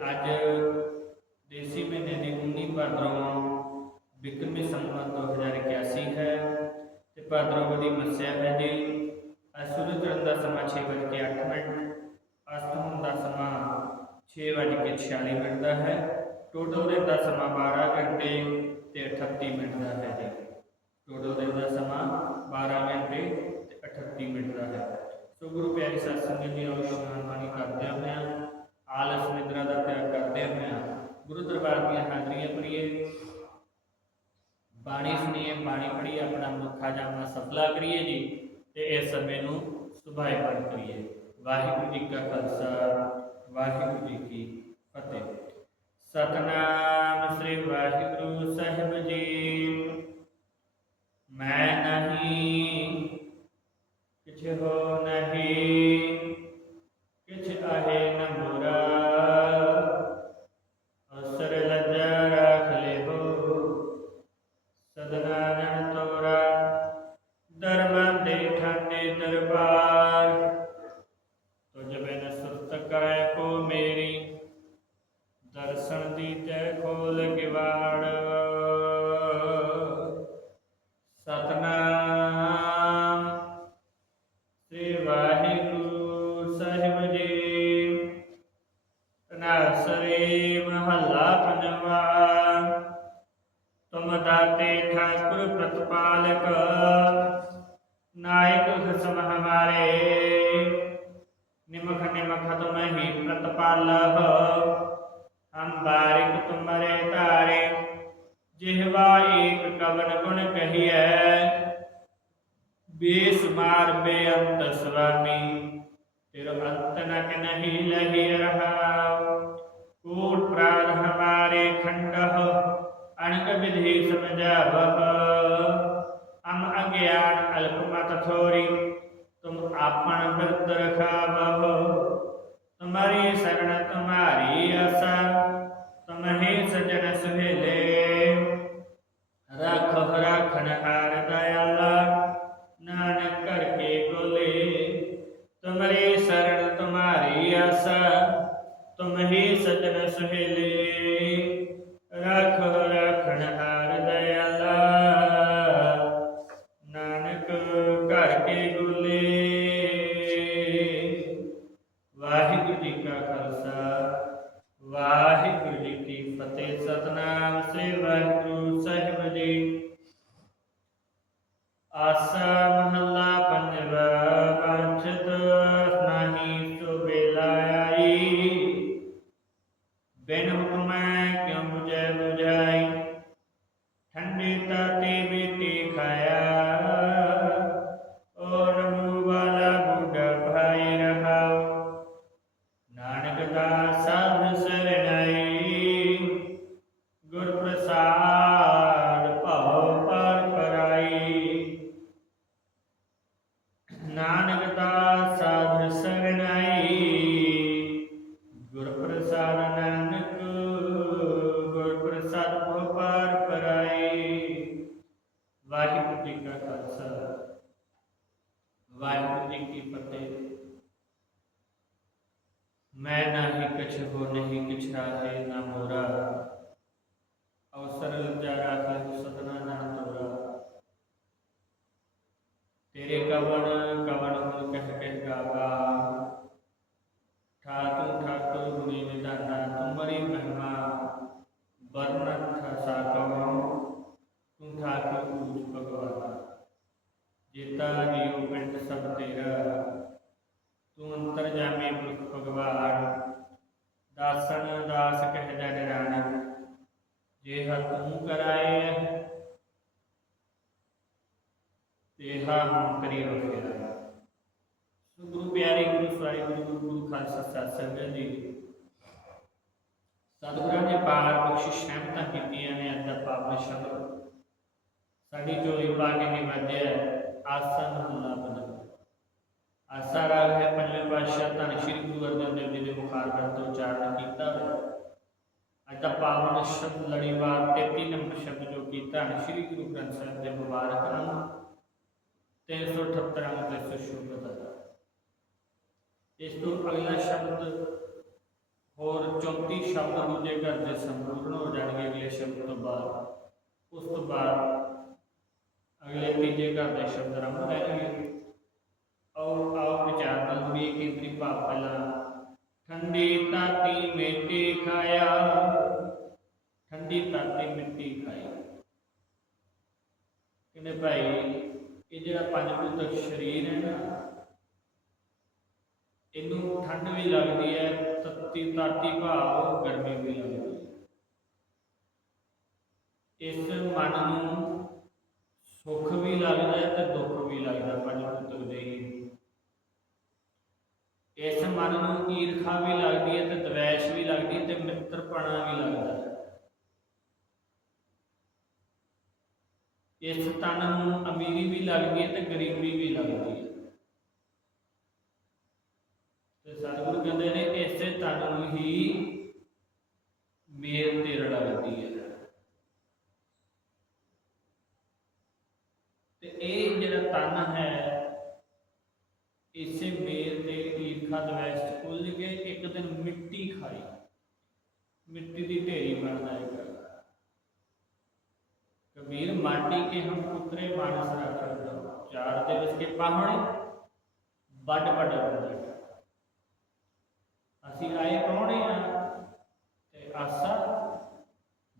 ਅੱਜ ਦੇਸੀ ਮਹੀਨੇ ਦੀ 19 ਭਾਦਰੋਂ ਬਿਕਰਮੀ ਸੰਮਤ 2081 ਹੈ ਤੇ ਭਾਦਰੋਂ ਮੱਸਿਆ ਹੈ ਜੀ ਅੱਜ ਸੂਰਜ ਚੜ੍ਹਨ ਦਾ ਸਮਾਂ 6:08 ਮਿੰਟ ਅਸਤ ਹੋਣ ਦਾ ਸਮਾਂ 6:46 ਮਿੰਟ ਦਾ ਹੈ ਟੋਟਲ ਦਿਨ ਦਾ ਸਮਾਂ 12 ਘੰਟੇ ਤੇ 38 ਮਿੰਟ ਦਾ ਹੈ ਜੀ ਟੋਟਲ ਦਿਨ ਦਾ ਸਮਾਂ 12 ਘੰਟੇ ਤੇ 38 ਮਿੰਟ ਦਾ ਹੈ ਸੋ ਗੁਰੂ ਪਿਆਰੀ ਸਾਧ ਸੰਗਤ ਜੀ ਆਓ ਇਸ਼ਨਾਨ ਪਾਣੀ ਕਰਦੇ ਹੋਏ ਆਲਸ ਨਿਦਰਾ ਦਾ ਤਿਆਗ ਕਰਦੇ ਹੋਏ ਗੁਰੂ ਦਰਬਾਰ ਦੀਆਂ ਹਾਜ਼ਰੀਆਂ ਭਰੀਏ ਬਾਣੀ ਸੁਣੀਏ, ਬਾਣੀ ਪੜ੍ਹੀਏ, ਆਪਣਾ ਮੁੱਖਾ ਜਾਮਾ ਸਫਲਾ ਕਰੀਏ ਜੀ ਤੇ ਇਸ ਸਮੇਂ ਨੂੰ ਸੁਭਾਏ ਪਰ ਕਰੀਏ। ਵਾਹਿਗੁਰੂ ਜੀ ਕਾ ਖਾਲਸਾ, ਵਾਹਿਗੁਰੂ ਜੀ ਕੀ ਫਤਿਹ। ਸਤਨਾਮ ਸ੍ਰੀ ਵਾਹਿਗੁਰੂ ਸਾਹਿਬ ਜੀ। ਮੈਂ ਨਹੀਂ, ਕਿਛ ਹੋ ਨਹੀਂ, ਕਿਛ ਆਹੇ ਨ ਪ੍ਰਤਪਾਲਹ ਹਮ ਬਾਰਿਕ ਤੁਮਰੇ ਤਾਰੇ ਜਿਹਵਾ ਏਕ ਕਵਨ ਗੁਣ ਕਹੀਐ। ਬੇਸਮਾਰ ਬੇਅੰਤ ਸਵਾਮੀ ਤੇਰਾ ਅੰਤ ਨ ਕਨਹੀ ਲਹੀ ਰਹਾਉ ਕੂਟ ਪ੍ਰਾਨ ਹਮਾਰੇ ਖੰਡਹ, ਅਣਕ ਵਿਧੀ ਸਮਝਾਵਹ। ਹਮ ਅਗਿਆਨ ਅਲਪ ਮਤ ਥੋਰੀ, ਤੁਮ ਆਪਨ ਬਿਰਤ ਰਖਾਵਹ। ਤੁਮਰੀ ਸਰਣ ਤੁਮਾਰੀ ਆਸਾ ਤੁਮਹੀ ਸਜਣ ਸੁਹੇਲੇ। ਰੱਖ ਰੱਖਣ ਹਾਰ ਦਇਆਲਾ, ਨਾਨਕ ਕਰਕੇ ਕੋਲੇ ਤੁਮਰੀ ਸਰਣ ਤੁਮਾਰੀ ਆਸਾ ਤੁਮਹੀ ਸਜਣ ਸੁਹੇਲੇ। ਤੇਹਾ ਹਮ ਕਰੀ ਰਖਿਆ ਸੋ ਗੁਰੂ ਪਿਆਰੇ ਗੁਰੂ ਸਵਾਰੀ ਗੁਰੂ ਗੁਰੂ ਗੁਰੂ ਖਾਲਸਾ ਸਤਿ ਸੰਗਤ ਜੀ ਸਤਿਗੁਰਾਂ ਨੇ ਪਾਰ ਬਖਸ਼ਿਸ਼ ਸਹਿਮਤਾਂ ਕੀਤੀਆਂ ਨੇ ਅੱਜ ਦਾ ਪਾਵਨ ਸ਼ਬਦ ਸਾਡੀ ਝੋਲੀ ਪਾ ਕੇ ਨਿਵਾਜਿਆ ਆਸਨ ਹੁਲਾ ਬਦਲ ਆਸਾ ਰਾਗ ਹੈ ਪੰਜਵੇਂ ਪਾਤਸ਼ਾਹ ਧੰਨ ਸ਼੍ਰੀ ਗੁਰੂ ਅਰਜਨ ਦੇਵ ਜੀ ਦੇ ਮੁਖਾਰਬਤ ਤੋਂ ਉਚਾਰਨ ਕੀਤਾ ਹੋਇਆ ਅੱਜ ਦਾ ਪਾਵਨ ਸ਼ਬਦ ਲੜੀਵਾਰ 33 ਨੰਬਰ ਸ਼ਬਦ ਜੋ ਕੀ ਧੰਨ ਸ਼੍ਰੀ ਗੁਰੂ ਗ੍ਰੰਥ ਸਾਹਿਬ ਦੇ ਮੁਬਾਰਕ ਅੰਗ 378 ਅੰਗ 300 ਦਾ ਇਸ ਤੋਂ ਅਗਲਾ ਸ਼ਬਦ ਹੋਰ 34 ਸ਼ਬਦ ਦੂਜੇ ਘਰ ਦੇ ਸੰਪੂਰਨ ਹੋ ਜਾਣਗੇ ਅਗਲੇ ਸ਼ਬਦ ਤੋਂ ਬਾਅਦ ਉਸ ਤੋਂ ਬਾਅਦ ਅਗਲੇ ਤੀਜੇ ਘਰ ਦੇ ਸ਼ਬਦ ਆਰੰਭ ਰਹਿਣਗੇ ਆਓ ਆਓ ਵਿਚਾਰ ਨਾਲ ਜੁੜੀਏ ਕੇਂਦਰੀ ਭਾਵ ਪਹਿਲਾ ਠੰਡੀ ਤਾਤੀ ਮਿੱਟੀ ਖਾਇਆ ਠੰਡੀ ਤਾਤੀ ਮਿੱਟੀ ਖਾਈ ਕਹਿੰਦੇ ਭਾਈ ਇਹ ਜਿਹੜਾ ਪੰਜ ਭੂਤਕ ਸਰੀਰ ਹੈ ਨਾ, ਇਹਨੂੰ ਠੰਡ ਵੀ ਲੱਗਦੀ ਹੈ, ਤੱਤੀ ਤਾਤੀ ਭਾਵ ਗਰਮੀ ਵੀ ਲੱਗਦੀ ਹੈ। ਇਸ ਮਨ ਨੂੰ ਸੁੱਖ ਵੀ ਲੱਗਦਾ ਹੈ ਤੇ ਦੁੱਖ ਵੀ ਲੱਗਦਾ ਪੰਜ ਭੂਤਕ ਦੇ ਇਸ ਮਨ ਨੂੰ ਈਰਖਾ ਵੀ ਲੱਗਦੀ ਹੈ ਤੇ ਦਵੈਸ਼ ਵੀ ਲੱਗਦੀ ਹੈ ਤੇ ਮਿੱਤਰਪਣਾ ਵੀ ਲੱਗਦਾ ਹੈ। ਇਸ ਤਨ ਨੂੰ ਅਮੀਰੀ ਵੀ ਲੱਗਦੀ ਹੈ ਤੇ ਗਰੀਬੀ ਵੀ ਲੱਗਦੀ ਹੈ ਤੇ ਸਤਿਗੁਰੂ ਕਹਿੰਦੇ ਨੇ, ਇਸੇ ਤਨ ਨੂੰ ਹੀ ਮੇਰ ਤੇਰ ਲੱਗਦੀ ਹੈ। ਤੇ ਇਹ ਜਿਹੜਾ ਤਨ ਹੈ, ਇਸੇ ਮੇਰ ਤੇ ਈਰਖਾ ਦਵੈਸ਼ ਉਲਝ ਕੇ ਇੱਕ ਦਿਨ ਮਿੱਟੀ ਖਾਈ। ਮਿੱਟੀ ਦੀ ਢੇਰੀ ਬਣਦਾ ਹੈ। वीर माटी के हम पुत्रे मानस तो चार दिवस के पाहुणे बड बड बड़े आए पाहुणे आसा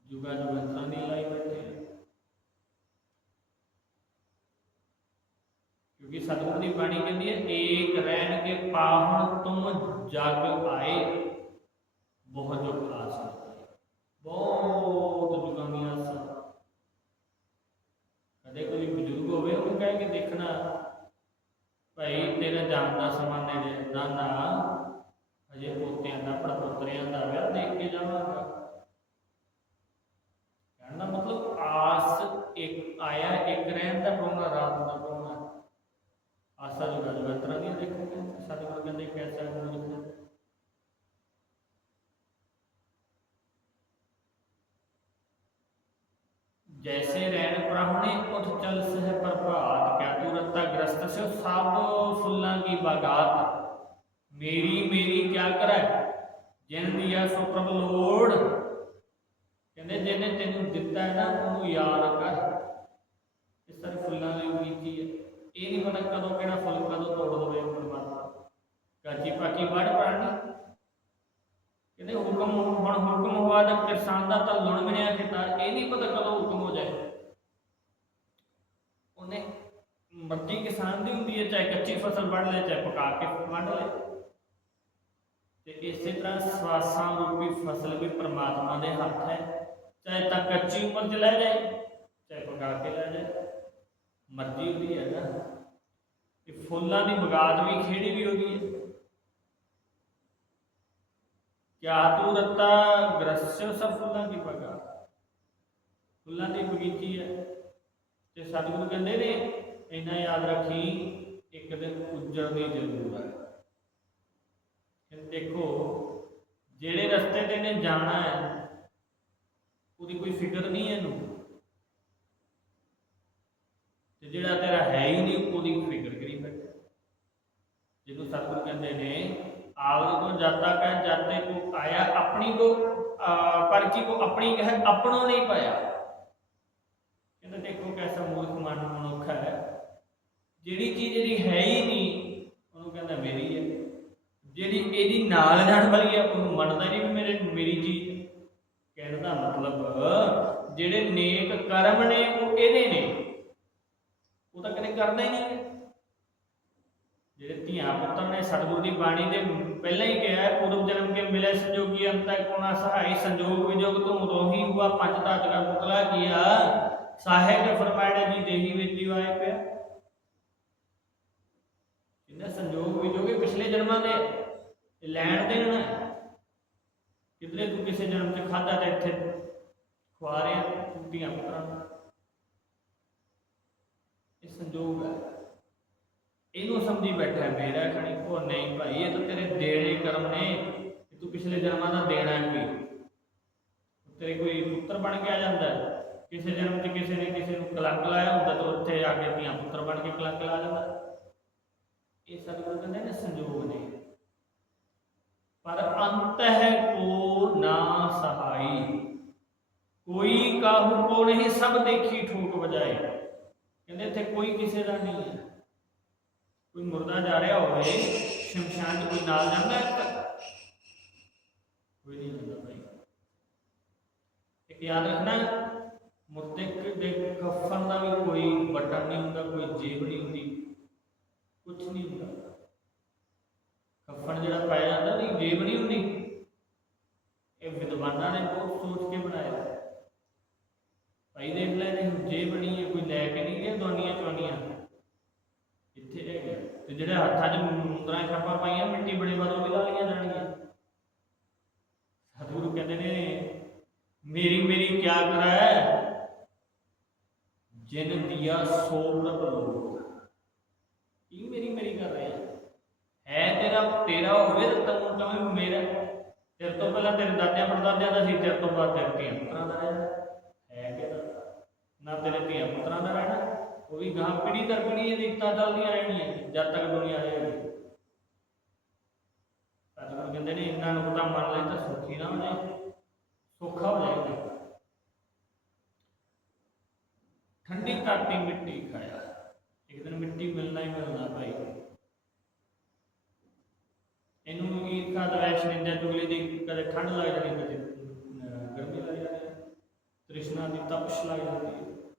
जुगा लाई बैठे क्योंकि सतगुरु की बाणी कहती है, एक रहन के पाहुण तुम जग आए, बहुत जो खास बहुत ਭਾਈ ਤੇਰਾ ਜਾਣ ਦਾ ਸਮਾਂ ਨੇੜੇ ਨਾ ਨਾ ਅਜੇ ਪੋਤਿਆਂ ਦਾ ਪੜਪੋਤਰਿਆਂ ਦਾ ਵਿਆਹ ਦੇਖ ਕੇ ਜਾਵਾਂਗਾ। ਕਹਿਣ ਦਾ ਮਤਲਬ ਆਸ ਇੱਕ ਆਇਆ, ਇੱਕ ਰਹਿਣ ਦਾ ਪਾਉਣਾ ਰਾਤ ਦਾ ਪਾਉਣਾ ਆਸਾ ਜੋ ਗਜਵੰਤਰਾਂ ਦੀ ਦੇਖੋਗੇ ਸਾਡੇ ਕੋਲ ਕਹਿੰਦੇ ਕੈਸਾ ਗੁਰੂ ਲਿਖਿਆ ਜੈਸੇ ਰਹਿਣ ਪ੍ਰਾਹੁਣੇ ਉਠ ਚਲ ਸਹਿ ਪ੍ਰਭਾਤ। ਕਿਆ ਤੂ ਰਤਾ ਗ੍ਰਸਤ ਸੇ ਸਭ ਫੁੱਲਾਂ ਕੀ ਬਾਗਾਤ ਮੇਰੀ ਮੇਰੀ ਕਿਆ ਕਰੈ? ਜਿਨ ਦੀਆ ਸੋ ਕਹਿੰਦੇ ਜਿਹਨੇ ਤੈਨੂੰ ਦਿੱਤਾ ਹੈ ਨਾ, ਉਹਨੂੰ ਯਾਦ ਕਰ। ਇਸ ਤਰ੍ਹਾਂ ਫੁੱਲਾਂ ਦੀ ਬੀਜੀ ਹੈ? ਇਹ ਨਹੀਂ ਪਤਾ ਕਦੋਂ ਕਿਹੜਾ ਫੁੱਲ, ਕਦੋਂ ਤੋੜ ਦਵੇ ਪਰਮਾਤਮਾ। ਕਾਚੀ ਪਾਕੀ ਵੜ ਪਾਣੀ ਕਹਿੰਦੇ, ਹੁਕਮ, ਹੁਣ ਹੁਕਮ ਹੋਆ ਤਾਂ ਕਿਸਾਨ ਦਾ ਤਾਂ ਲੁਣ ਬਣਿਆ ਖੇਤਾਂ, ਇਹ ਨਹੀਂ ਪਤਾ ਕਦੋਂ ਹੁਕਮ ਹੋ ਜਾਏ। ਉਹਨੇ ਮਰਜ਼ੀ ਕਿਸਾਨ ਦੀ ਹੁੰਦੀ ਹੈ ਚਾਹੇ ਕੱਚੀ ਫਸਲ ਵੱਢ ਲੈ ਚਾਹੇ ਪਕਾ ਕੇ ਵੱਢ ਲੈ ਤੇ ਇਸੇ ਤਰ੍ਹਾਂ ਸਵਾਸਾਂ ਰੂਪੀ ਫਸਲ ਵੀ ਪ੍ਰਮਾਤਮਾ ਦੇ ਹੱਥ ਹੈ ਚਾਹੇ ਤਾਂ ਕੱਚੀ ਉਮਰ ਚ ਲੈ ਜਾਏ ਚਾਹੇ ਪਕਾ ਕੇ ਲੈ ਜਾਏ ਮਰਜ਼ੀ ਉਹਦੀ ਹੈ ਨਾ ਇਹ ਫੁੱਲਾਂ ਦੀ ਬਗਾਤ ਵੀ ਖੇੜੀ ਵੀ ਉਹਦੀ ਹੈ ਕਿਆ ਤੂ ਰੱਤਾ ਗ੍ਰਸਯ ਸਭ ਫੁੱਲਾਂ ਦੀ ਪਗਾ ਫੁੱਲਾਂ ਦੀ ਬਗੀਚੀ ਹੈ ਤੇ ਸਤਿਗੁਰੂ ਕਹਿੰਦੇ ਨੇ ਇੰਨਾ ਯਾਦ ਰੱਖੀ, ਇੱਕ ਦਿਨ ਪੁੱਜਣ ਦੀ ਜ਼ਰੂਰ ਹੈ। ਫਿਰ ਦੇਖੋ, ਜਿਹੜੇ ਰਸਤੇ ਤੇ ਇਹਨੇ ਜਾਣਾ ਹੈ, ਉਹਦੀ ਕੋਈ ਫਿਕਰ ਨਹੀਂ ਇਹਨੂੰ। ਤੇ ਜਿਹੜਾ ਤੇਰਾ ਹੈ ਹੀ ਨਹੀਂ, ਉਹਦੀ ਫਿਕਰ ਕਰੀ ਬੈਠਾ ਜਿਹਨੂੰ ਸਤਿਗੁਰ ਕਹਿੰਦੇ ਨੇ ਆਵਦ ਕੋ ਜਾਤਾ ਕਹਿ ਜਾਤੇ ਕੋ ਆਇਆ, ਆਪਣੀ ਕੋ ਪਰ ਕੀ ਕੋ ਆਪਣੀ ਕਹਿ ਆਪਣੋ ਨਹੀਂ ਪਾਇਆ। ਜਿਹੜੀ ਚੀਜ਼ ਇਹਦੀ ਹੈ ਹੀ ਨਹੀਂ, ਉਹਨੂੰ ਕਹਿੰਦਾ ਮੇਰੀ ਹੈ। ਜਿਹੜੀ ਇਹਦੀ ਨਾਲ ਜਾਣ ਵਾਲੀ ਹੈ, ਉਹਨੂੰ ਮੰਨਦਾ ਨਹੀਂ ਵੀ ਮੇਰੇ ਮੇਰੀ ਚੀਜ਼ ਹੈ। ਕਹਿਣ ਦਾ ਮਤਲਬ, ਜਿਹੜੇ ਨੇਕ ਕਰਮ ਨੇ, ਉਹ ਇਹਦੇ ਨੇ। ਉਹ ਤਾਂ ਕਦੇ ਕਰਦਾ ਹੀ ਨਹੀਂ ਜਿਹੜੇ ਧੀਆਂ ਪੁੱਤਰ ਨੇ, ਸਤਿਗੁਰੂ ਦੀ ਬਾਣੀ ਦੇ ਪਹਿਲਾਂ ਹੀ ਕਿਹਾ ਹੈ ਪੂਰਵ ਜਨਮ ਕੇ ਮਿਲੇ ਸੰਜੋਗੀ ਅੰਤੈ ਕੋਣਾ ਸਹਾਈ ਸੰਜੋਗ ਵਿਜੋਗ ਤੋਂ ਦੋਹੀ ਹੁਆ, ਪੰਜ ਤਾਜ ਦਾ ਪੁਤਲਾ ਕੀਆ। ਸਾਹਿਬ ਫਰਮਾਇਆ ਜੀ ਦੇਹੀ ਵਿੱਚ ਆਏ ਪਿਆ। ਇਹਦਾ ਸੰਜੋਗ ਜੋ ਕਿ ਪਿਛਲੇ ਜਨਮਾਂ ਦੇ ਲੈਣ ਦੇਣ ਨਾ ਹੈ। ਕਿਧਰੇ ਤੂੰ ਕਿਸੇ ਜਨਮ 'ਚ ਖਾਦਾ ਤੇ ਇੱਥੇ ਖਵਾ ਰਿਹਾ ਤੂੰ ਪੁੱਤਰਾਂ ਨੂੰ? ਇਹ ਸੰਜੋਗ ਹੈ। ਇਹਨੂੰ ਸਮਝੀ ਬੈਠਾ ਮੇਰਾ ਖਣੀ। ਉਹ ਨਹੀਂ ਭਾਈ, ਇਹ ਤਾਂ ਤੇਰੇ ਦੇਣੇ ਕਰਮ ਨੇ। ਕਿ ਤੂੰ ਪਿਛਲੇ ਜਨਮਾਂ ਦਾ ਦੇਣਾ ਹੈ ਕੋਈ। ਤੇਰੇ ਕੋਈ ਪੁੱਤਰ ਬਣ ਕੇ ਆ ਜਾਂਦਾ ਕਿਸੇ ਜਨਮ 'ਚ ਕਿਸੇ ਨੇ ਕਿਸੇ ਨੂੰ ਕਲੰਕ ਲਾਇਆ ਹੁੰਦਾ ਤਾਂ ਉੱਥੇ ਆ ਕੇ ਧੀਆਂ ਪੁੱਤਰ ਬਣ ਕੇ ਕਲੰਕ ਲਾ ਜਾਂਦਾ ਇਹ ਸਤਿਗੁਰੂ ਕਹਿੰਦੇ ਨੇ ਸੰਜੋਗ ਨੇ ਪਰ ਅੰਤ ਹੈ ਕੋ ਨਾ ਸਹਾਈ ਕੋਈ ਕਾਹੂ ਕੋ ਨਹੀਂ ਸਭ ਦੇਖੀ ਠੋਕ ਵਜਾਏ ਕਹਿੰਦੇ ਇੱਥੇ ਕੋਈ ਕਿਸੇ ਦਾ ਨਹੀਂ ਹੈ ਕੋਈ ਮੁਰਦਾ ਜਾ ਰਿਹਾ ਹੋਵੇ ਸ਼ਮਸ਼ਾਨ 'ਚ ਕੋਈ ਨਾਲ ਜਾਂਦਾ ਹੈ ਤਾਂ ਕੋਈ ਨਹੀਂ ਜਾਂਦਾ ਭਾਈ ਇੱਕ ਯਾਦ ਰੱਖਣਾ ਮੁਰਦੇ ਦੇ ਕਫਨ ਦਾ ਵੀ ਕੋਈ ਬਟਨ ਨਹੀਂ ਹੁੰਦਾ ਕੋਈ ਜੇਬ ਨਹੀਂ ਹੁੰਦੀ ਕੁਝ ਨਹੀਂ ਹੁੰਦਾ ਕਫਨ ਜਿਹੜਾ ਪਾਇਆ ਜਾਂਦਾ ਉਹਦੀ ਜੇਬ ਨਹੀਂ ਹੁੰਦੀ ਇਹ ਵਿਦਵਾਨਾਂ ਨੇ ਬਹੁਤ ਸੋਚ ਕੇ ਬਣਾਇਆ ਭਾਈ ਦੇਖ ਲੈ ਨੇ ਜੇਬ ਨਹੀਂ ਹੈ ਕੋਈ ਲੈ ਕੇ ਨਹੀਂ ਗਿਆ ਦੁਨੀਆਂ ਚੋਨੀਆਂ ਇੱਥੇ ਹੈਗਾ ਤੇ ਜਿਹੜੇ ਹੱਥਾਂ 'ਚ ਮੁੰਦਰਾਂ ਛਾਪਾਂ ਪਾਈਆਂ ਮਿੱਟੀ ਬੜੇ ਬਾਦ ਉਹ ਵੀ ਲਾ ਲਈਆਂ ਜਾਣਗੀਆਂ ਸਤਿਗੁਰੂ ਕਹਿੰਦੇ ਨੇ ਮੇਰੀ ਮੇਰੀ ਕਿਆ ਕਰੈ ਜਿਨ ਦਿਆ ਸੋ ਪ੍ਰਭ ਲੋਕ ਇਹ ਮੇਰੀ ਮੇਰੀ ਕਰ ਰਿਹਾ ਹੈ ਤੇਰਾ ਤੇਰਾ ਹੋਵੇ ਤਾਂ ਤੈਨੂੰ ਕਹਾਂ ਮੇਰਾ ਤੇਰੇ ਤੋਂ ਪਹਿਲਾਂ ਤੇਰੇ ਦਾਦਿਆਂ ਪੜਦਾਦਿਆਂ ਸੀ ਤੇਰੇ ਤੋਂ ਬਾਅਦ ਤੇਰੇ ਧੀਆਂ ਪੁੱਤਰਾਂ ਦਾ ਰਹਿਣਾ। ਹੈ ਕਿਹਦਾ ਨਾ? ਤੇਰੇ ਧੀਆਂ ਪੁੱਤਰਾਂ ਦਾ ਰਹਿਣਾ। ਉਹ ਵੀ ਗਾਂ ਪੀੜੀ ਦਰ ਪੀੜੀ ਇਹ ਦਿੱਤਾਂ ਚੱਲਦੀਆਂ ਰਹਿਣੀਆਂ, ਜਦ ਤੱਕ ਦੁਨੀਆ ਰਹੇਗੀ ਸਤਿਗੁਰੂ ਕਹਿੰਦੇ ਨੇ ਇਹਨਾਂ ਨੂੰ ਤਾਂ ਮੰਨ ਲੈ ਤਾਂ ਸੁਖੀ ਨਾ ਹੋ ਜਾਏ। ਸੌਖਾ ਹੋ ਜਾਏਗਾ ਠੰਡੀ ਧਰਤੀ ਮਿੱਟੀ ਖਾਇਆ। ਇੱਕ ਦਿਨ ਮਿੱਟੀ ਮਿਲਣਾ ਹੀ ਮਿਲਣਾ ਭਾਈ। ਇਹਨੂੰ ਈਰਖਾ ਦਵੈਸ਼ ਨਿੰਦਿਆ ਚੁਗਲੀ ਦੀ ਕਦੇ ਠੰਡ ਲੱਗ ਜਾਣੀ ਕਦੇ ਅਹ, ਗਰਮੀ ਲੱਗ ਜਾਣੀ ਤ੍ਰਿਸ਼ਨਾ ਦੀ ਤਪਸ਼ ਲੱਗ ਜਾਂਦੀ ਹੈ।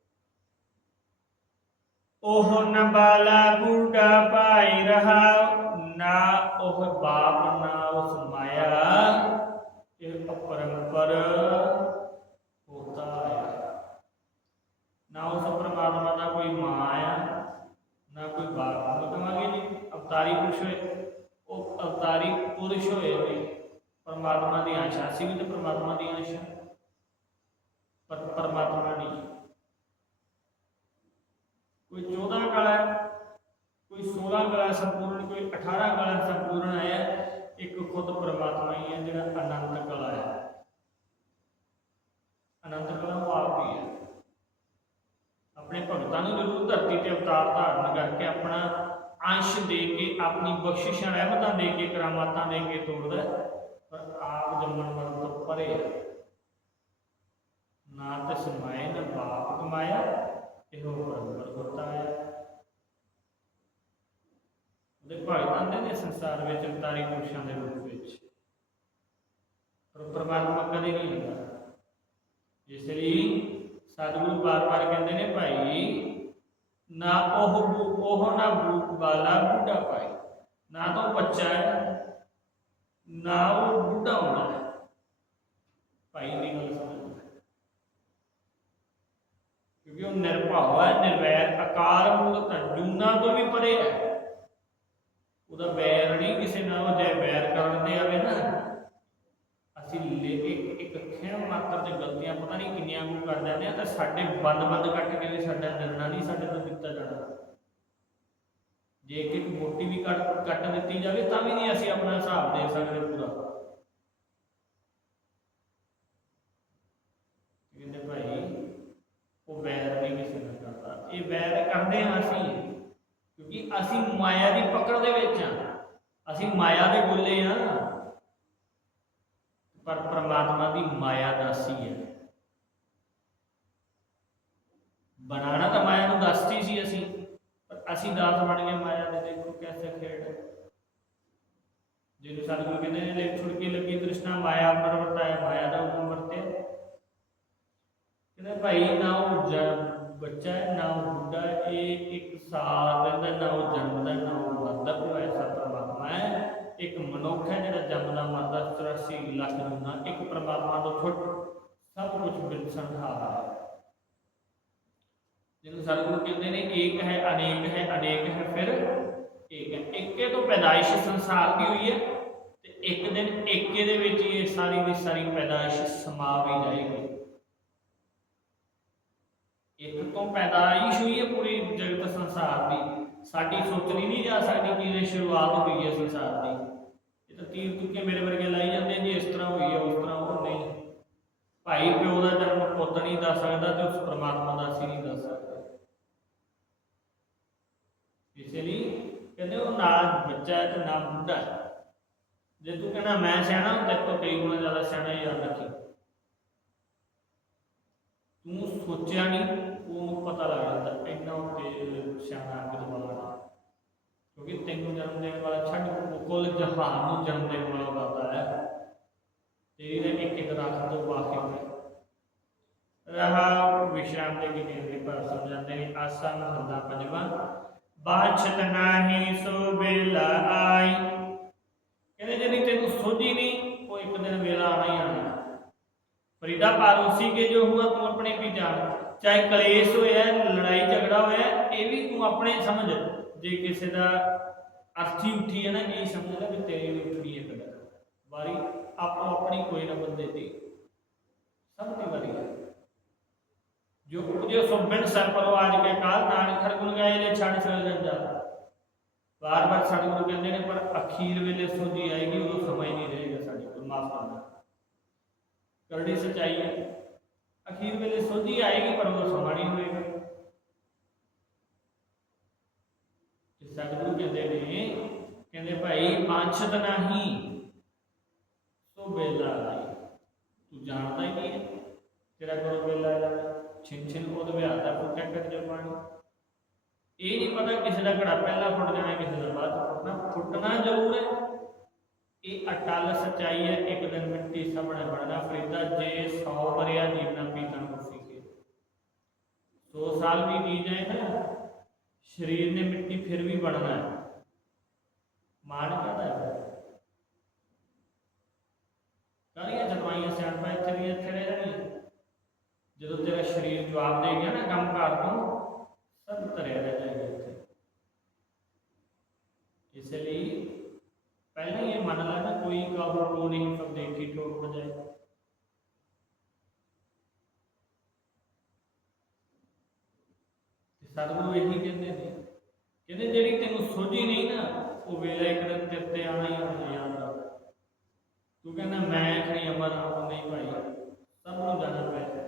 ਉਹ ਨ ਬਾਲਾ ਬੂਢਾ ਭਾਈ ਰਹਾ, ਨਾ ਉਹ ਬਾਪ, ਨਾ ਉਸ ਮਾਇਆ। ਇਹ ਅਪਰੰਪਰ ਹੋਤਾ ਆਇਆ। ਨਾ ਉਸ ਪਰਮਾਤਮਾ ਦਾ ਕੋਈ ਮਾਂ ਆਇਆ, ਨਾ ਕੋਈ ਬਾਪ। ਉਹ ਕਹਾਂਗੇ ਜੀ, ਅਵਤਾਰੀ ਪੁਰਸ਼ ਹੋਏ। ਉਹ ਅਵਤਾਰੀ ਪੁਰਸ਼ ਹੋਏ ਨੇ ਪਰਮਾਤਮਾ ਦੀ ਆਸ਼ਾ ਸੀ ਵੀ ਤੇ ਪਰਮਾਤਮਾ ਦੀ ਆਸ਼ਾ। ਪਰ ਪਰਮਾਤਮਾ ਨਹੀਂ। ਕੋਈ 14 ਕਲਾ ਕੋਈ 16 ਕਲਾ ਸੰਪੂਰਨ, ਕੋਈ 18 ਕਲਾ ਸੰਪੂਰਨ ਹੈ, ਇੱਕ ਖੁਦ ਪਰਮਾਤਮਾ ਹੀ ਹੈ, ਜਿਹੜਾ ਅਨੰਤ ਕਲਾ ਹੈ। ਅਨੰਤ ਕਲਾ ਉਹ ਆਪ ਹੀ ਹੈ। ਆਪਣੇ ਭਗਤਾਂ ਨੂੰ ਜ਼ਰੂਰ ਧਰਤੀ ਤੇ ਅਵਤਾਰ ਧਾਰਨ ਕਰਕੇ ਆਪਣਾ ਅੰਸ਼ ਦੇ ਕੇ, ਆਪਣੀ ਬਖਸ਼ਿਸ਼ਾਂ, ਰਹਿਮਤਾਂ ਦੇ ਕੇ, ਕਰਾਮਾਤਾਂ ਦੇ ਕੇ ਤੋੜਦਾ ਪਰ ਆਪ ਜੰਮਣ ਮਰਨ ਤੋਂ ਪਰੇ ਹੈ। ਨਾ ਤੇ ਸਮਾਏ, ਨਾ ਬਾਪ ਕਮਾਇਆ, ਇਹੋ ਬਰਬਰ ਹੋਤਾ ਹੈ ਉਹਦੇ ਭਗਤਾਂ ਦੇ ਨੇ ਸੰਸਾਰ ਵਿੱਚ ਅਵਤਾਰੀ ਪੁਰਸ਼ਾਂ ਦੇ ਰੂਪ ਵਿੱਚ। ਪਰ ਪਰਮਾਤਮਾ ਕਦੇ ਨਹੀਂ ਹੁੰਦਾ। ਇਸ ਲਈ ਸਤਿਗੁਰੂ ਬਾਰ-ਬਾਰ ਕਹਿੰਦੇ ਨੇ, ਭਾਈ, ਨਾ ਉਹ ਬੂ- ਉਹ ਨਾ ਬੂ- ਬਾਲਾ ਬੁੱਢਾ ਭਾਈ। ਨਾ ਤਾਂ ਉਹ ਬੱਚਾ ਹੈ, ਨਾ ਉਹ ਬੁੱਢਾ ਹੋਣਾ ਹੈ। ਭਾਈ ਦੀ ਗੱਲ ਸਮਝੋ ਕਿਉਂਕਿ ਉਹ ਹੈ, ਨਿਰਵੈਰ ਅਕਾਲ ਮੂਰਤ ਹੈ ਤੋਂ ਵੀ ਪਰੇ ਹੈ। ਉਹਦਾ ਵੈਰ ਨਹੀਂ ਕਿਸੇ ਨਾਲ, ਜੇ ਵੈਰ ਕਰਨ ਤੇ ਆਵੇ ਨਾ, ਅਸੀਂ ਲੈ ਇੱਕ ਇੱਕ ਖਿਣ ਮਾਤਰ ਤੇ ਗਲਤੀਆਂ ਪਤਾ ਨਹੀਂ ਕਿੰਨੀਆਂ ਕੁ ਕਰ ਜਾਂਦੇ ਆ, ਤਾਂ ਸਾਡੇ ਬੰਦ ਬੰਦ ਕੱਟ ਕੇ ਵੀ ਸਾਡਾ ਨਿਰਣਾ ਨਹੀਂ ਸਾਡੇ ਤੋਂ ਦਿੱਤਾ ਜਾਣਾ। ਜੇ ਇੱਕ ਇੱਕ ਮੋਟੀ ਵੀ ਕੱਟ ਕੱਟ ਦਿੱਤੀ ਜਾਵੇ, ਤਾਂ ਵੀ ਨਹੀਂ ਅਸੀਂ ਆਪਣਾ ਹਿਸਾਬ ਦੇ ਸਕਦੇ ਪੂਰਾ ਕਹਿੰਦੇ ਭਾਈ ਉਹ ਵੈਰ ਨਹੀਂ ਕਿਸੇ ਨਾਲ ਕਰਦਾ ਇਹ ਵੈਰ ਕਰਦੇ ਹਾਂ ਅਸੀਂ ਮਾਇਆ ਦੀ ਪਕੜ ਦੇ ਵਿੱਚ ਆ ਅਸੀਂ ਮਾਇਆ ਦੇ ਬੋਲੇ ਆ ਪਰ ਪ੍ਰਮਾਤਮਾ ਦੀ ਮਾਇਆ ਦਾਸੀ ਹੈ। ਬਣਾਣਾ ਤਾਂ ਮਾਇਆ ਨੂੰ ਦੱਸਤੀ ਸੀ ਅਸੀਂ, ਪਰ ਅਸੀਂ ਦਾਸ ਬਣ ਗਏ ਮਾਇਆ ਦੇ ਦੇਖੋ ਕੈਸੇ ਖੇਡ। ਹੈ ਜਿਹਨੂੰ ਸਤਿਗੁਰੂ ਕਹਿੰਦੇ ਨੇ ਲੈ ਛੁੜ ਕੇ ਲੱਗੀ ਤ੍ਰਿਸ਼ਨਾ, ਮਾਇਆ ਪਰਵਰਤਾ ਹੈ ਮਾਇਆ ਦਾ ਹੁਕਮ ਵਰਤੇ ਕਹਿੰਦੇ ਭਾਈ, ਨਾ ਉਹ ਬੱਚਾ ਹੈ ਨਾ ਉਹ ਬੁੱਢਾ ਹੈ, ਇਹ ਇੱਕ ਸਾਲ ਰਹਿੰਦਾ ਨਾ ਉਹ ਜਨਮਦਾ ਨਾ ਉਹ ਮਰਦਾ ਪਿਓ ਐਸਾ ਪਰਮਾਤਮਾ ਹੈ। ਇੱਕ ਮਨੁੱਖ ਹੈ ਜਿਹੜਾ ਜੰਮਦਾ ਮਰਦਾ 84 ਲੱਖ ਜੂਨਾ ਇੱਕ ਪਰਮਾਤਮਾ ਤੋਂ ਛੁੱਟ। ਸਭ ਕੁਝ ਬਿਲਸਣ ਹਾਰਾ ਹੈ। ਜਿਹਨੂੰ ਸਤਿਗੁਰੂ ਕਹਿੰਦੇ ਨੇ ਏਕ ਹੈ ਅਨੇਕ ਹੈ ਅਨੇਕ ਹੈ ਫਿਰ ਏਕ ਹੈ। ਇੱਕੇ ਤੋਂ ਪੈਦਾਇਸ਼ ਸੰਸਾਰ ਦੀ ਹੋਈ ਹੈ ਤੇ ਇੱਕ ਦਿਨ ਏਕੇ ਦੇ ਵਿੱਚ ਹੀ ਇਹ ਸਾਰੀ ਦੀ ਸਾਰੀ ਪੈਦਾਇਸ਼ ਸਮਾ ਵੀ ਜਾਏਗੀ। ਇੱਕ ਤੋਂ ਪੈਦਾਇਸ਼ ਹੋਈ ਹੈ ਪੂਰੀ ਜਗਤ ਸੰਸਾਰ ਦੀ। ਸਾਡੀ ਸੋਚਣੀ ਨਹੀਂ ਜਾ ਸਕਦੀ ਕਿ ਇਹ ਸ਼ੁਰੂਆਤ ਹੋਈ ਹੈ ਸੰਸਾਰ ਦੀ। ਇਹ ਤਾਂ ਤੀਰ ਤੁੱਕੇ ਮੇਰੇ ਵਰਗੇ ਲਾਈ ਜਾਂਦੇ ਜੀ ਇਸ ਤਰ੍ਹਾਂ ਹੋਈ ਹੈ, ਉਸ ਤਰ੍ਹਾਂ ਉਹ ਨਹੀਂ ਭਾਈ ਪਿਓ ਦਾ ਜਨਮ ਪੁੱਤ ਨਹੀਂ ਦੱਸ ਸਕਦਾ ਤੇ ਉਸ ਪ੍ਰਮਾਤਮਾ ਦਾ ਅਸੀਂ ਨਹੀਂ ਦੱਸ ਸਕਦੇ। ਇਸੇ ਲਈ ਕਹਿੰਦੇ ਉਹ ਨਾ ਬੱਚਾ ਹੈ ਤੇ ਨਾ ਬੁੱਢਾ। ਹੈ ਜੇ ਤੂੰ ਕਹਿੰਦਾ ਮੈਂ ਸਿਆਣਾ ਤੇ ਤੋਂ ਕਈ ਗੁਣਾ ਜ਼ਿਆਦਾ ਸਿਆਣਾ ਯਾਦ ਰੱਖੀ ਤੂੰ ਸੋਚਿਆ ਨਹੀਂ ਉਹਨੂੰ ਪਤਾ ਲੱਗ ਜਾਂਦਾ, ਇੰਨਾ ਤੇ ਸਿਆਣਾ ਵਿਦਵਾਨ ਹੈ ਕਿਉਂਕਿ ਤੈਨੂੰ ਜਨਮ ਦੇਣ ਵਾਲਾ ਛੱਡ ਕੁੱਲ ਜਹਾਨ ਨੂੰ ਜਨਮ ਦੇਣ ਵਾਲਾ ਬਾਬਾ ਹੈ। ਤੇਰੀ ਨੇ ਇੱਕ ਇੱਕ ਰੱਖ ਤੋਂ ਵਾਕਿਫ ਹੈ ਰਹਾ ਵਿਸ਼ਰਾਮ ਦੇ ਕੀ ਕਹਿੰਦੇ ਪਰ ਸਮਝਾਉਂਦੇ ਨੇ ਆਸਾ ਮਹੰਦਾ ਪੰਜਵਾਂ ਬਾਛਤ ਨਾਹੀ ਸੋ ਬੇਲਾ ਆਈ। ਕਹਿੰਦੇ, ਜਿਹੜੀ ਤੈਨੂੰ ਸੋਝੀ ਨਹੀਂ, ਉਹ ਇੱਕ ਦਿਨ ਵੇਲਾ ਆਣਾ ਹੀ ਆਣਾ ਫਰੀਦਾ ਪਾਰੂਸੀ ਕੇ ਜੋ ਹੁਆ ਤੂੰ ਆਪਣੇ ਵੀ ਜਾਣ ਚਾਹੇ ਕਲੇਸ਼ ਹੋਇਆ, ਲੜਾਈ ਝਗੜਾ ਹੋਇਆ, ਇਹ ਵੀ ਤੂੰ ਆਪਣੇ ਸਮਝ। ਜੇ ਕਿਸੇ ਦਾ ਅਰਥੀ ਉੱਠੀ ਹੈ ਨਾ, ਇਹ ਸਮਝ ਲੈ ਵੀ ਤੇਰੀ ਵੀ ਉੱਠਣੀ ਹੈ ਕਦਾ। ਵਾਰੀ ਆਪੋ ਆਪਣੀ ਕੋਈ ਨਾ ਬੰਦੇ ਦੀ ਸਭ ਦੀ ਵਾਰੀ ਹੈ। ਜੋ ਉਪਜੇ ਸੋ ਸਰ ਪਰੋ ਕੇ ਕਾਲ ਨਾਨਕ ਖਰ ਗੁਣ ਗਾਏ ਲੈ ਛੱਡ ਚਲ ਜਾਂਦਾ ਵਾਰ ਵਾਰ ਸਤਿਗੁਰੂ ਕਹਿੰਦੇ ਨੇ, ਪਰ ਅਖੀਰ ਵੇਲੇ ਸੋਝੀ ਆਏਗੀ, ਉਦੋਂ ਸਮਾਂ ਹੀ ਨਹੀਂ ਰਹੇਗਾ ਸਾਡੇ ਕੋਲ, ਮਾਫ ਕਰਨਾ। ਕਰੜੀ ਸਚਾਈ ਹੈ। ਅਖੀਰ ਵੇਲੇ ਸੋਝੀ ਆਏਗੀ, ਪਰ ਉਦੋਂ ਸਮਾਂ ਹੋਏਗਾ। ਤੇ ਸਤਿਗੁਰੂ ਕਹਿੰਦੇ ਨੇ, ਕਹਿੰਦੇ ਭਾਈ ਪਾਂਛਤ ਨਹੀਂ, ਸੋ ਬੇਲਾ ਆਈ ਤੂੰ ਜਾਣਦਾ ਹੀ ਨਹੀਂ ਹੈ। ਤੇਰਾ ਕੋਲ ਵੇਲਾ ਜਾਣਾ ਛਿਨ ਛਿਨ ਉਹਦੇ ਵਿਆਹ ਦਾ ਫੁੱਟਿਆ ਕਰ ਜੋ ਪਾਣੀ। ਇਹ ਨਹੀਂ ਪਤਾ ਕਿਸੇ ਦਾ ਘੜਾ ਪਹਿਲਾਂ ਫੁੱਟ ਜਾਣਾ, ਕਿਸੇ ਦਾ ਬਾਅਦ 'ਚ ਫੁੱਟਣਾ। ਫੁੱਟਣਾ ਜ਼ਰੂਰ ਹੈ। ਇਹ ਅਟਲ ਸਚਾਈ ਹੈ, ਇੱਕ ਦਿਨ ਮਿੱਟੀ ਸਭਣੇ ਬਣਨਾ ਫਰੀਦਾ, ਜੇ 100 ਮਰਿਆ ਜੀਵਨਾ ਪੀਤਨ ਕੁਸੀ ਕੇ 100 ਸਾਲ ਵੀ ਜੀ ਜਾਏ ਨਾ, ਸਰੀਰ ਨੇ ਮਿੱਟੀ ਫਿਰ ਵੀ ਬਣਨਾ ਹੈ। ਮਾਨ ਕਹਦਾ ਹੈ? ਕਾਹਦੀਆਂ ਜਮਾਈਆਂ ਸਿਆਣਪਾਂ ਇੱਥੇ ਦੀਆਂ ਇੱਥੇ ਰਹਿ ਜਾਣੀਆਂ ਜਦੋਂ ਤੇਰਾ ਸਰੀਰ ਜਵਾਬ ਦੇ ਗਿਆ ਨਾ ਕੰਮ ਕਾਰ ਤੋਂ, ਸਭ ਤਰਿਆ ਰਹਿ ਜਾਏਗਾ ਇੱਥੇ। ਇਸ ਲਈ ਪਹਿਲਾਂ ਹੀ ਇਹ ਮੰਨ ਲੈ ਨਾ, ਕੋਈ ਕਾਬੂ ਕੋ ਨਹੀਂ ਪਰ ਦੇਖੀ ਠੋਕ ਸਤਿਗੁਰੂ ਇਹੀ ਕਹਿੰਦੇ ਨੇ, ਕਹਿੰਦੇ ਜਿਹੜੀ ਤੈਨੂੰ ਸੋਝੀ ਨਹੀਂ ਨਾ, ਉਹ ਵੇਲੇ ਇੱਕ ਦਿਨ ਤੇਰੇ ਤੇ ਆਣਾ ਹੀ ਆਉਣਾ ਯਾਦ ਤੂੰ ਕਹਿੰਦਾ, ਮੈਂ ਖਰੀ ਅਮਰ ਹਾਂ ਨਹੀਂ ਭਾਈ। ਸਭ ਨੂੰ ਜਾਣਾ ਪਏ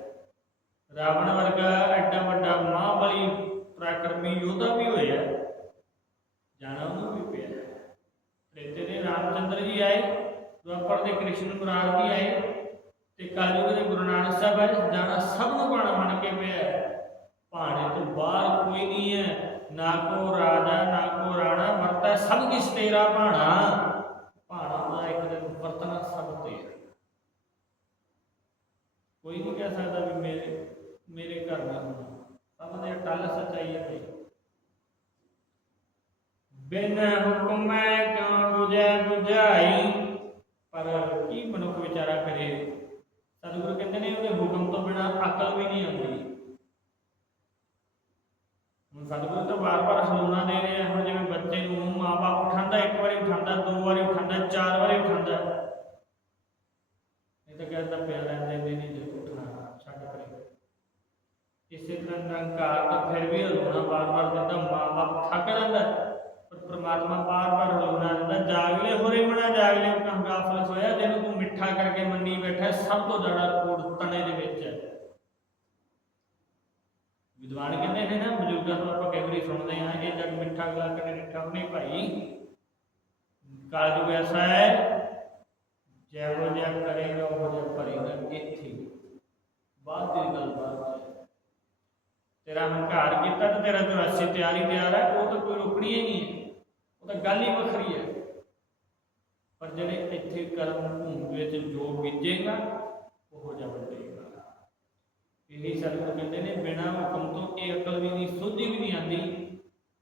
ਇਹੀ ਸਤਿਗੁਰੂ ਕਹਿੰਦੇ ਨੇ, ਬਿਨਾਂ ਹੁਕਮ ਤੋਂ ਇਹ ਅਕਲ ਵੀ ਨਹੀਂ ਸੋਝੀ ਵੀ ਨਹੀਂ ਆਂਦੀ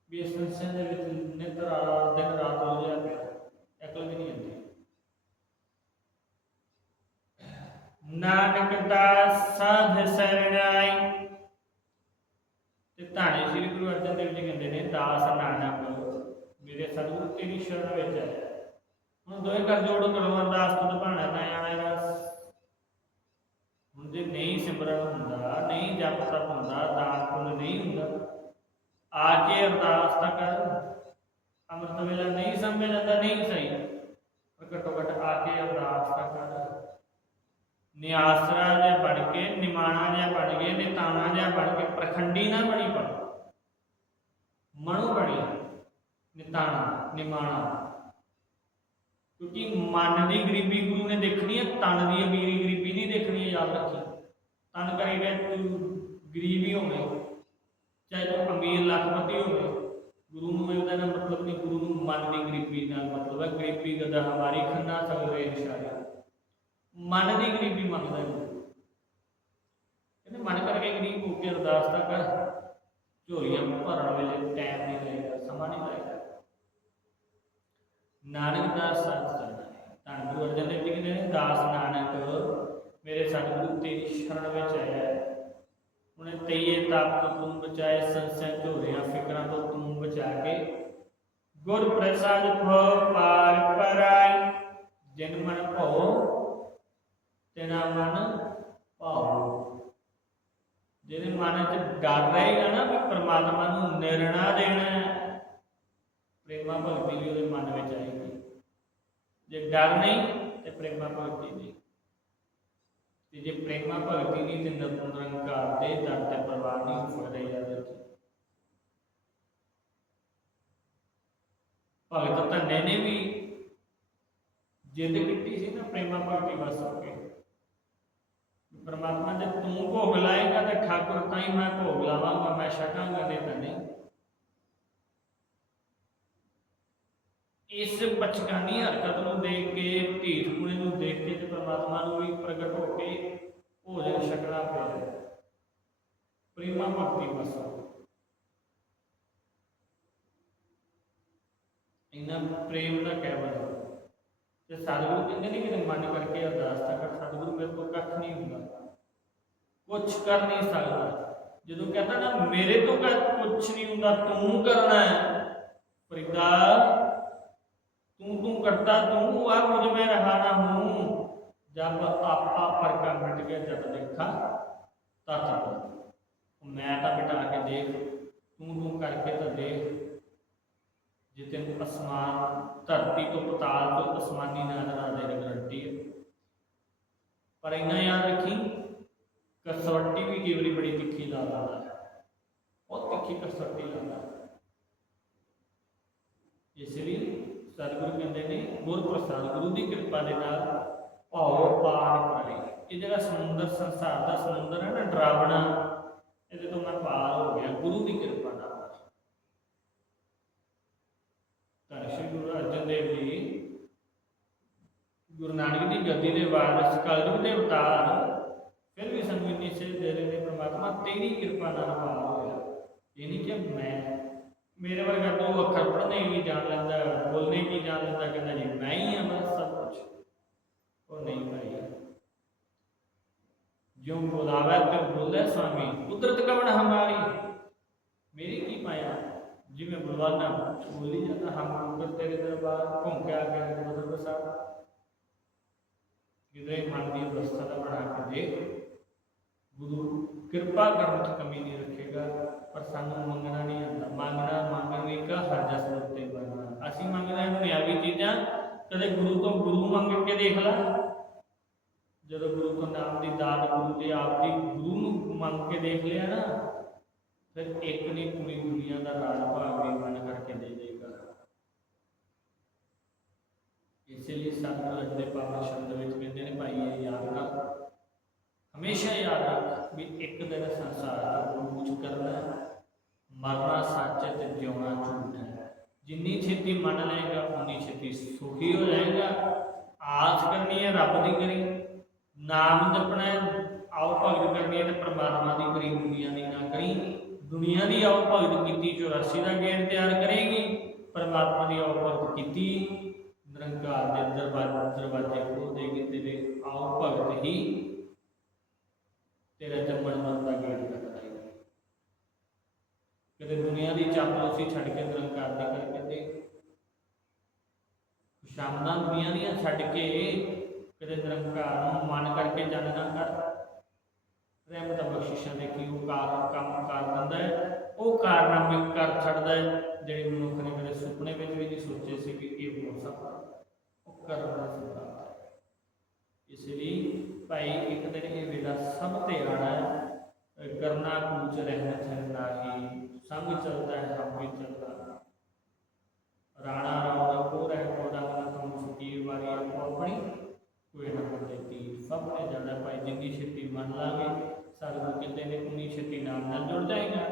ਵੀ ਇਸ ਸੰਸਾਰ ਦੇ ਵਿੱਚ ਨਿਤ ਰਾਤ ਦਿਨ ਰਾਤ ਹੋ ਜਾ ਅਕਲ ਵੀ ਨਹੀਂ ਆਂਦੀ ਨਾਨਕ ਦਾਸ ਸਾਧ ਸਰਣਾਈ ਤੇ ਧਾਣੇ ਸ੍ਰੀ ਗੁਰੂ ਅਰਜਨ ਦੇਵ ਜੀ ਕਹਿੰਦੇ ਨੇ, ਦਾਸ ਨਾਨਕ, ਮੇਰੇ ਸਤਿਗੁਰੂ ਤੇਰੀ ਸ਼ਰਨ ਵਿੱਚ ਆਇਆ ਹੁਣ ਦੋਵੇਂ ਕਰ ਜੋੜ ਕਰੋ ਅਰਦਾਸ ਤੋਂ ਭਾਣਾ ਤਾਂ ਆਣਾ ਜੇ ਨਹੀਂ ਸਿਮਰਨ ਹੁੰਦਾ, ਨਹੀਂ ਜਪ ਤਪ ਹੁੰਦਾ, ਦਾਨ ਪੁੰਨ ਨਹੀਂ ਹੁੰਦਾ, ਆ ਕੇ ਅਰਦਾਸ ਤਾਂ ਕਰ। ਅੰਮ੍ਰਿਤ ਵੇਲਾ ਨਹੀਂ ਸਮਝ ਜਾਂਦਾ, ਨਹੀਂ ਸਹੀ। ਪਰ ਘੱਟੋ ਘੱਟ ਆ ਕੇ ਅਰਦਾਸ ਤਾਂ ਕਰ। ਨਿਆਸਰਾ ਜਿਹਾ ਬਣ ਕੇ, ਨਿਮਾਣਾ ਜਿਹਾ ਬਣ ਕੇ, ਨਿਤਾਣਾ ਜਿਹਾ ਬਣ ਕੇ, ਪ੍ਰਖੰਡੀ ਨਾ ਬਣੀ ਪਰ ਮਨੂ ਬਣੀ। ਨਿਤਾਣਾ, ਨਿਮਾਣਾ। ਕਿਉਂਕਿ ਮਨ ਦੀ ਗਰੀਬੀ ਗੁਰੂ ਨੇ ਦੇਖਣੀ ਹੈ ਤਨ ਦੀ ਅਮੀਰੀ ਗਰੀਬੀ ਨਹੀਂ ਦੇਖਣੀ ਹੈ ਯਾਦ ਰੱਖੀ ਤਨ ਕਰੇਗਾ ਤੂੰ ਗਰੀਬੀ ਹੋਵੇ ਚਾਹੇ ਤੂੰ ਅਮੀਰ ਲੱਖਪਤੀ ਹੋਵੇ ਗੁਰੂ ਨੂੰ ਇਹਦਾ ਨਾ ਮਤਲਬ ਨਹੀਂ ਗੁਰੂ ਨੂੰ ਮਨ ਦੀ ਗਰੀਬੀ ਨਾਲ ਮਤਲਬ ਹੈ ਗਰੀਬੀ ਗਦਾ ਹਮਾਰੀ ਖੰਨਾ ਸਗਰੇ ਇਸ਼ਾਰੇ ਮਨ ਦੀ ਗਰੀਬੀ ਮੰਗਦਾ ਹੈ ਗੁਰੂ। ਕਹਿੰਦੇ ਮਨ ਕਰਕੇ ਗਰੀਬ ਹੋ ਕੇ ਅਰਦਾਸ ਤਾਂ ਕਰ, ਝੋਲੀਆਂ ਭਰਨ ਵੇਲੇ ਟਾਈਮ ਨਹੀਂ ਲੱਗੇਗਾ ਸਮਾਂ ਨਹੀਂ ਲੱਗੇਗਾ ਨਾਨਕ ਦਾ ਸਤ ਕਰਨਾ। ਧੰਨ ਗੁਰੂ ਅਰਜਨ ਦੇਵ ਜੀ ਕਹਿੰਦੇ ਨੇ, ਦਾਸ ਨਾਨਕ, ਮੇਰੇ ਸਤਿਗੁਰੂ ਤੇਰੀ ਸ਼ਰਨ ਵਿੱਚ ਆਇਆ ਹੈ। ਉਹਨੇ ਤਈਏ ਤਾਪ ਤੋਂ ਤੂੰ ਬਚਾਏ, ਸੰਸਾਰ ਝੋਰੀਆਂ ਫਿਕਰਾਂ ਤੋਂ ਤੂੰ ਬਚਾ ਕੇ ਗੁਰ ਪ੍ਰਸਾਦ ਭਉ ਪਾਰ ਪਰਾਈ। ਜਿਨ ਮਨ ਭਉ ਤੇਰਾ ਮਨ ਭਾਉ। ਜਿਹਦੇ ਮਨ 'ਚ ਡਰ ਰਹੇਗਾ ਨਾ ਵੀ ਪ੍ਰਮਾਤਮਾ ਨੂੰ ਨਿਰਣਾ ਦੇਣਾ ਹੈ ਪ੍ਰੇਮਾ ਭਗਤੀ ਵੀ ਉਹਦੇ ਮਨ ਵਿੱਚ ਆਏਗੀ ਜੇ ਡਰ ਨਹੀਂ ਤੇ ਪ੍ਰੇਮਾ ਭਗਤੀ ਨਹੀਂ ਤੇ ਜੇ ਪ੍ਰੇਮਾ ਭਗਤੀ ਨਹੀਂ ਤੇ ਨਿਰ- ਨਿਰੰਕਾਰ ਦੇ ਦਰ ਤੇ ਪਰਵਾਹ ਨਹੀਂ ਫੜਦੇ ਯਾਦ ਰੱਖੀ ਭਗਤ ਧੰਨੇ ਨੇ ਵੀ ਜਿੱਦ ਕੀਤੀ ਸੀ ਨਾ ਪ੍ਰੇਮਾ ਭਗਤੀ ਵਸ ਹੋ ਕੇ ਵੀ ਪ੍ਰਮਾਤਮਾ ਜੇ ਤੂੰ ਭੋਗ ਲਾਏਗਾ ਤੇ ਠਾਕੁਰ ਤਾਂ ਹੀ ਮੈਂ ਭੋਗ ਲਾਵਾਂਗਾ ਮੈਂ ਛਕਾਂਗਾ ਨਹੀਂ ਤਾਂ ਨਹੀਂ ਇਸ ਬਚਕਾਨੀ ਹਰਕਤ ਨੂੰ ਦੇਖ ਕੇ ਢੀਠ ਪੁਣੇ ਨੂੰ ਦੇਖ ਕੇ ਤੇ ਪ੍ਰਮਾਤਮਾ ਨੂੰ ਵੀ ਪ੍ਰਗਟ ਹੋ ਕੇ ਭੋਜਨ ਛਕਣਾ ਪਿਆ ਪ੍ਰੇਮਾ ਭਗਤੀ ਵਸਾ ਇਹਨਾਂ ਪ੍ਰੇਮ ਦਾ ਕੈਵਲ ਤੇ ਸਤਿਗੁਰੂ ਕਹਿੰਦੇ ਨੇ ਕਿ ਮਨ ਕਰਕੇ ਅਰਦਾਸ ਤਾਂ ਕਰ, ਸਤਿਗੁਰੂ ਮੇਰੇ ਕੋਲ ਕੱਖ ਨਹੀਂ ਹੁੰਦਾ। ਕੁਛ ਕਰ ਨਹੀਂ ਸਕਦਾ। ਜਦੋਂ ਕਹਿੰਦਾ ਨਾ, ਮੇਰੇ ਤੋਂ ਕੁਝ ਨਹੀਂ ਹੁੰਦਾ, ਤੂੰ ਕਰਨਾ ਹੈ। ਫਰੀਦਾ तू तू करता तू अब मुझ में रहा ना हूं जब आपा पर का मिट गया जब देखा तत को मैं ਤਾਂ ਬਿਟਾ ਕੇ ਦੇਖ ਤੂੰ ਤੂੰ ਕਰਕੇ ਤਾਂ ਦੇਖ ਜਿਤਨ ਅਸਮਾਨ ਧਰਤੀ ਤੋਂ ਪਤਾਲ ਤੋਂ ਅਸਮਾਨੀ ਨਜ਼ਰ ਆ ਦੇ ਗਰੰਟੀ ਹੈ ਪਰ ਇਹਨਾਂ ਯਾਦ ਰੱਖੀ ਕਸਵੱਟੀ ਵੀ ਕਈ ਵਾਰੀ ਬੜੀ ਤਿੱਖੀ ਲਾ ਲਾਦਾ ਹੈ ਉਹ ਤਿੱਖੀ ਕਸਵੱਟੀ ਲਾਦਾ ਇਸ ਲਈ ਸਤਿਗੁਰੂ ਕਹਿੰਦੇ ਨੇ, ਗੁਰ ਪ੍ਰਸਾਦ ਗੁਰੂ ਦੀ ਕਿਰਪਾ ਦੇ ਨਾਲ ਭਾਉ ਪਾਰ ਕਰੇ ਇਹ ਜਿਹੜਾ ਸਮੁੰਦਰ, ਸੰਸਾਰ ਦਾ ਸਮੁੰਦਰ ਹੈ ਨਾ, ਡਰਾਵਣਾ, ਇਹਦੇ ਤੋਂ ਮੈਂ ਪਾਰ ਹੋ ਗਿਆ, ਗੁਰੂ ਦੀ ਕਿਰਪਾ ਨਾਲ। ਤਾਂ ਸ਼੍ਰੀ ਗੁਰੂ ਅਰਜਨ ਦੇਵ ਜੀ, ਗੁਰੂ ਨਾਨਕ ਦੀ ਗੱਦੀ ਦੇ ਵਾਰਿਸ, ਕਲਯੁਗ ਦੇ ਅਵਤਾਰ, ਫਿਰ ਵੀ ਸਾਨੂੰ ਇੰਨੀ ਸੇਧ ਦੇ ਰਹੇ ਨੇ, ਪ੍ਰਮਾਤਮਾ ਤੇਰੀ ਕਿਰਪਾ ਨਾਲ ਪਾਰ ਹੋਇਆ। ਇਹ ਨਹੀਂ ਕਿ ਮੈਂ ਮੇਰੇ ਵਰਗਾ ਦੋ ਅੱਖਰ ਪੜ੍ਹਨੇ ਵੀ ਜਾਣ ਲੈਂਦਾ ਬੋਲਣੇ ਕੀ ਜਾਣ ਲੈਂਦਾ ਕਹਿੰਦਾ ਜੀ ਮੈਂ ਹੀ ਹਾਂ ਬਸ ਸਭ ਕੁਝ ਉਹ ਨਹੀਂ ਭਾਈ ਜੋ ਬੁਲਾਵੇ ਤੇ ਬੋਲੇ स्वामी ਕੁਦਰਤ ਕਵਣ ਹਮਾਰੀ ਮੇਰੀ ਕੀ ਪਾਇਆ ਜਿਵੇਂ ਬੁਲਵਾਨਾ ਬੋਲੀ ਜਾਂਦਾ ਹਮ ਉੱਪਰ ਤੇਰੇ ਦਰਬਾਰ ਘੁੰਮ ਕੇ ਆ ਕੇ ਗੁਰੂ ਸਾਹਿਬ ਕਿਤੇ ਮਨ ਦੀ ਅਵਸਥਾ ਦਾ ਬਣਾ ਕੇ ਦੇ ਗੁਰੂ ਕਿਰਪਾ ਕਰਨ ਚ ਕਮੀ ਨਹੀਂ ਰੱਖੇਗਾ ਪਰ ਗੁਰੂ ਤੋਂ ਗੁਰੂ ਮੰਗ ਕੇ ਦੇਖ ਲੈ। ਜਦੋਂ ਗੁਰੂ ਤੋਂ ਨਾਮ ਦੀ ਦਾਤ ਗੁਰੂ ਦੇ ਆਪ ਦੀ ਗੁਰੂ ਨੂੰ ਮੰਗ ਕੇ ਦੇਖ ਲਿਆ ਨਾ, ਫਿਰ ਇੱਕ ਨਹੀਂ ਪੂਰੀ ਦੁਨੀਆ ਦਾ ਰਾਜ ਭਾਗ ਵੀ ਮਨ ਕਰਕੇ ਦੇ ਦੇਗਾ। ਇਸੇ ਲਈ ਸਤਿਗੁਰੂ ਦੇ ਪਾਵਨ ਸ਼ਬਦ ਵਿੱਚ ਕਹਿੰਦੇ ਨੇ, ਭਾਈ, ਇਹ ਯਾਦ ਰੱਖ। ਹਮੇਸ਼ਾ ਯਾਦ ਰੱਖ ਵੀ ਇੱਕ ਦਿਨ ਸੰਸਾਰ ਤੋਂ ਕੂਚ ਕਰਨਾ, ਮਰਨਾ ਸੱਚ ਹੈ ਤੇ ਜਿਉਣਾ ਝੂਠ ਹੈ। ਜਿੰਨੀ ਛੇਤੀ ਮੰਨ ਲਏਗਾ ਉਨੀ ਛੇਤੀ ਸੁਖੀ ਹੋ ਜਾਏਗਾ। ਆਸ ਕਰਨੀ ਹੈ, ਰੱਬ ਦੀ ਕਰੀ। ਨਾਮ ਜਪਣਾ ਹੈ, ਆਓ ਭਗਤ ਕਰਨੀ ਹੈ ਤੇ ਪਰਮਾਤਮਾ ਦੀ ਕਰੀ, ਦੁਨੀਆ ਦੀ ਨਾ ਕਰੀ। ਦੁਨੀਆ ਦੀ ਆਓ ਭਗਤ ਕੀਤੀ 84 ਦਾ ਗੇੜ ਤਿਆਰ ਕਰੇਗੀ, ਪਰਮਾਤਮਾ ਦੀ ਆਓ ਭਗਤ ਕੀਤੀ। ਨਿਰੰਕਾਰ ਦੇ ਦਰਬਾਰ ਦਰਵਾਜ਼ੇ ਖੋਲ ਦੇਗੀ ਤੇਰੇ ਆਓ ਭਗਤ ਹੀ ਤੇਰਾ ਜੰਮਣ ਮਰਨ ਦਾ ਗੇੜ ਕੱਟਦਾ ਹੈ ਕਦੇ ਦੁਨੀਆ ਦੀ ਚਾਪਲੂਸੀ ਛੱਡ ਕੇ ਨਿਰੰਕਾਰ ਦੀ ਕਰਕੇ ਦੇ ਸ਼ਾਮਦਾਂ ਦੁਨੀਆ ਦੀਆਂ ਛੱਡ ਨਿਰੰਕਾਰ ਨੂੰ ਮਨ ਕਰਕੇ ਜਨ ਨਾ ਕਰ। ਰਹਿਮਤ ਬਖਸ਼ਿਸ਼ਾਂ ਦੇ ਕੀ ਉਹ ਕਾਰ ਕੰਮ ਕਰ ਦਿੰਦਾ ਹੈ। ਉਹ ਕਾਰਨਾਮੇ ਕਰ ਛੱਡਦਾ ਹੈ ਜਿਹੜੇ ਮਨੁੱਖ ਨੇ ਕਦੇ ਸੁਪਨੇ ਵਿੱਚ ਵੀ ਨਹੀਂ ਸੋਚੇ ਸੀ ਕਿ ਇਹ ਹੋ ਸਕਦਾ। ਉਹ ਕਰਨ ਦਾ ਇਸ ਲਈ ਭਾਈ ਇੱਕ ਦਿਨ ਇਹ ਵੇਲਾ ਸਭ ਤੇ ਆਣਾ ਹੈ। ਅ, ਕਰਨਾ ਕੂਚ ਰਹਿਮਤ ਹੈ। ਨਾਹੀ ਸੰਗ ਚਲਦਾ ਹੈ ਹਮ ਵੀ ਚਲਦਾ ਰਾਣਾ ਰਾਮ ਦਾ ਕੋ ਰਹਿ ਕੋਦਾ ਮਨ ਤੁਮ ਫਕੀਰ ਵਾਰੀ ਆਪੋ ਆਪਣੀ ਕੋਈ ਨਾ ਬੰਦੇ ਦੀ ਸਭ ਭਾਈ ਜਿੰਨੀ ਛੇਤੀ ਮੰਨ ਲਾਂਗੇ। ਸਤਿਗੁਰੂ ਕਹਿੰਦੇ ਨੇ ਉਨੀ ਨਾਮ ਨਾਲ ਜੁੜ ਜਾਏਗਾ।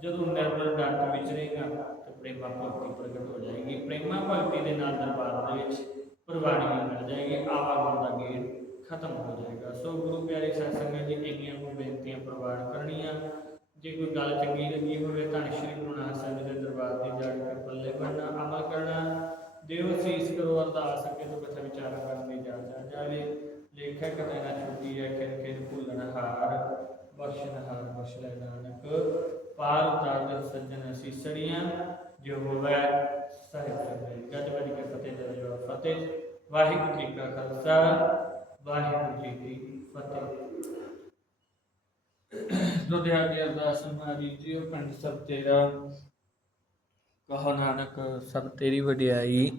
ਜਦੋਂ ਨਿਰਮਲ ਡਰ ਵਿਚਰੇਗਾ ਤੇ ਪ੍ਰੇਮਾ ਭਗਤੀ ਪ੍ਰਗਟ ਹੋ ਜਾਏਗੀ। ਪ੍ਰੇਮਾ ਭਗਤੀ ਦੇ ਨਾਲ ਦਰਬਾਰ ਦੇ ਵਿੱਚ ਪ੍ਰਵਾਨੀ ਮਿਲ ਜਾਏਗੀ। ਆਵਾਗਮਨ ਦਾ ਗੇੜ ਖਤਮ ਹੋ ਜਾਏਗਾ। ਸੋ ਗੁਰੂ ਪਿਆਰੇ ਸਾਧ ਜੀ, ਇੰਨੀਆਂ ਕੋ ਬੇਨਤੀਆਂ ਪ੍ਰਵਾਨ ਕਰਨੀਆਂ। ਜੇ ਕੋਈ ਗੱਲ ਚੰਗੀ ਲੱਗੀ ਹੋਵੇ ਤਾਂ ਸ਼੍ਰੀ ਗੁਰੂ ਨਾਨਕ ਸਾਹਿਬ ਜੀ ਦੇ ਦਰਬਾਰ ਦੀ ਜਾ ਕੇ ਪੱਲੇ ਬੰਨਣਾ ਅਮਲ ਕਰਨਾ। ਦੇਵ ਸੀਸ ਕਰੋ ਅਰਦਾਸ ਅੱਗੇ ਤੋਂ ਕਥਾ ਵਿਚਾਰ ਕਰਨ ਦੀ ਜਾ ਜਾਵੇ। ਲੇਖਕ ਨਾ ਛੁੱਟੀ ਹੈ ਖਿਨ ਖਿਨ ਭੁੱਲਣ ਹਾਰ, ਬਖਸ਼ਣ ਹਾਰ, ਬਖਸ਼ ਲੈ ਨਾਨਕ। ਪਾਰ ਉਤਾਰ ਦੇ ਸੱਜਣ ਸੀਸੜੀਆਂ ਜੋ ਹੋਵੇ ਸਾਹਿਬ ਕਰੇ ਗੱਜ ਵੱਜ ਕੇ ਫਤਿਹ ਦੇ ਜੋ ਫਤਿਹ। ਵਾਹਿਗੁਰੂ ਜੀ ਕਾ ਖਾਲਸਾ, ਵਾਹਿਗੁਰੂ ਜੀ ਕੀ ਫਤਿਹ। ਦੁਦਿਆ ਦੀ ਅਰਦਾਸ ਮਾਰੀ ਜੀਓ ਪਿੰਡ ਸਭ ਤੇਰਾ। ਕਹੋ ਨਾਨਕ, ਸਭ ਤੇਰੀ ਵਡਿਆਈ।